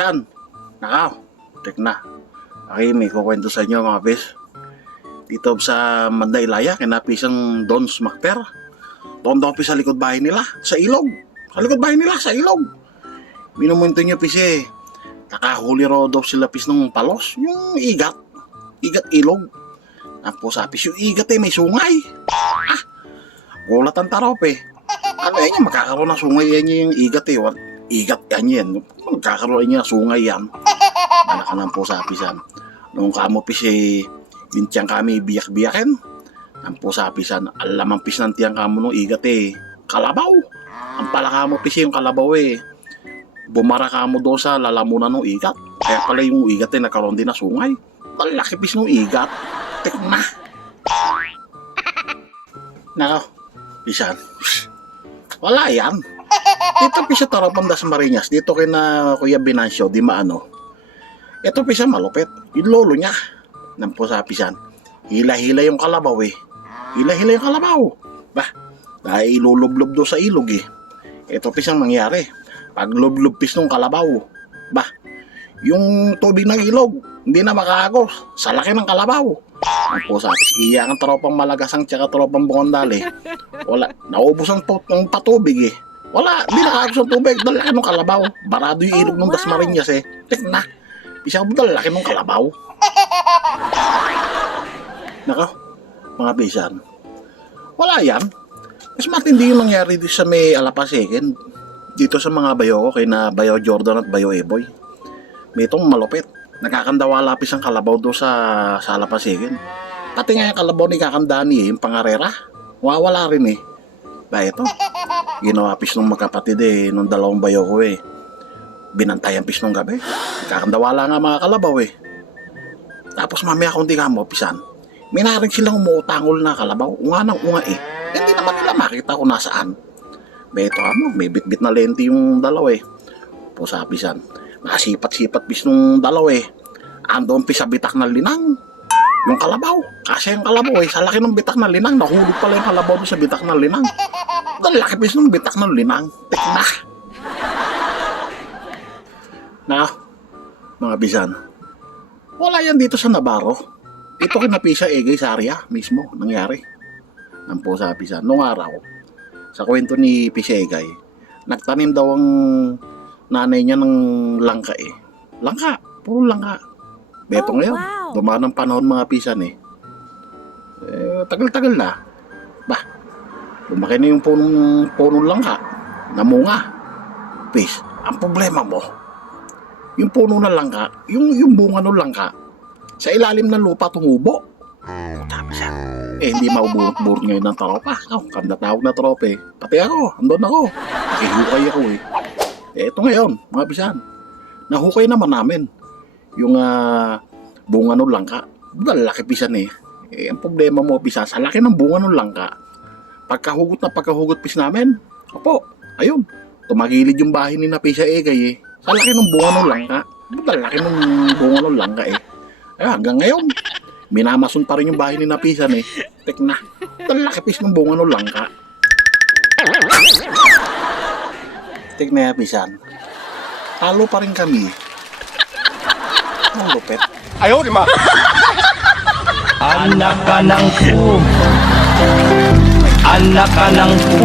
pisan. Nakaw, tek na. Okay, may kukwento sa inyo mga pis. Dito sa Mandaylaya, kinapisang Don's Macper. Doon daw sa likod bahay nila, sa ilog. Sa likod bahay nila, sa ilog. Minumunto nyo pis eh. Nakahuli raw daw sila pis ng palos. Yung igat. Igat ilog. Napo sa pis yung igat eh, may sungay. Gulat ang tarop eh. Ano yan, makakaroon ng sungay yan yung igat eh. Igat yan. Magkakaroon niya sungay yan. Malaka ng po sa pisan. Nung kamo pis eh, bintiyang kami biyak-biyakin. Ang po sa pisan, alam ang pis ng tiyang kamo nung igat eh. Kalabaw. Ang palaka mo pis yung kalabaw eh. Bumara kamo doon sa lalamunan ng igat. Kaya pala yung igat eh, nagkaroon din na sungay. Malaki pis ng igat. Tek na. Nako, pisan. Wala yan. Dito pisa Tarapan das Marinas. Dito kina Kuya Binancio, di maano. Ito pisa malupit. Yung lolo niya. Nang po sa pisan. Hila-hila yung kalabaw eh. Hila-hila yung kalabaw. Bah, dahil ilulublob do sa ilog eh. Ito pisang nangyari. Pag lublubpis ng kalabaw. Bah, yung tubig ng ilog, hindi na makakagos. Sa laki ng kalabaw. Ang po sa iya ang tropang Malagasang tsaka tropang Bongondali. Wala, naubos ang patubig eh. Wala, hindi nakakagos ang tubig. Dalaki ng kalabaw. Barado yung ilog ng Das Marinas eh. Tek na. Pisang mo dalaki ng kalabaw. Nako, mga pisan. Wala yan. Mas matindi yung nangyari dito sa may Alapasekin. Dito sa mga bayo ko, kay na Bayo Jordan at Bayo Eboy. May itong malupit. Nakakandawa lapis ang kalabaw doon sa Alapasekin. Pati nga yung kalabaw ni Kakandani eh, yung pangarera. Wawala rin eh. Ba ito? Ginawa pis nung magkapatid eh, nung dalawang bayo ko eh. Binantayan pis nung gabi. Kakandawala nga mga kalabaw eh. Tapos mamaya kunti ka mo, pisan. Minaring silang umuutangol na kalabaw. Unga ng unga eh. Hindi naman nila makita kung nasaan. Beto mo, may bit-bit na lente yung dalaw eh. Po sa pisan. Nakasipat-sipat pis nung dalaw eh. Andon pis sa bitak ng linang. Yung kalabaw. Kasi yung kalabaw eh, sa laki ng bitak ng linang. Nahulog pala yung kalabaw doon sa bitak ng linang. Laki pis ng bitak ng linang. Tek na. Na, mga bisan. Wala yan dito sa Navarro. Ito kinapisa Egay sa area mismo nangyari. Ang po sa pisan. Nung araw, sa kwento ni Pisegay, nagtanim daw ang nanay niya ng langka eh. Langka, puro langka. Beto ngayon, dumaan ang panahon mga pisan eh. Tagal-tagal na. Bah, lumaki na yung punong langka. Namunga. Pis, ang problema mo, yung puno ng langka, yung bunga ng langka, sa ilalim ng lupa tumubo. Tapos yan. Hindi mauburot ngayon ng tropa. Kanda tawag na tropa eh. Pati ako, andun ako. Nakihukay ako eh. Ito ngayon, mga pisan. Nahukay naman namin. Yung bunga ng langka. Laki pisan eh. Ang problema mo pisan, sa laki ng bunga ng langka, pagkahugot pis namin. Opo, ayun. Tumagilid yung bahay ni Napisa Egay eh. Sa laki ng bunga ng langka. Laki ng bunga ng langka eh. Hanggang ngayon, minamason pa rin yung bahay ni Napisan eh. Tek na. Laki pis ng bunga ng langka. Tek na Napisan. Talo pa rin kami. Ang lupet. Ayaw, di ba? Anak ka ng pu. Anak ka ng pu.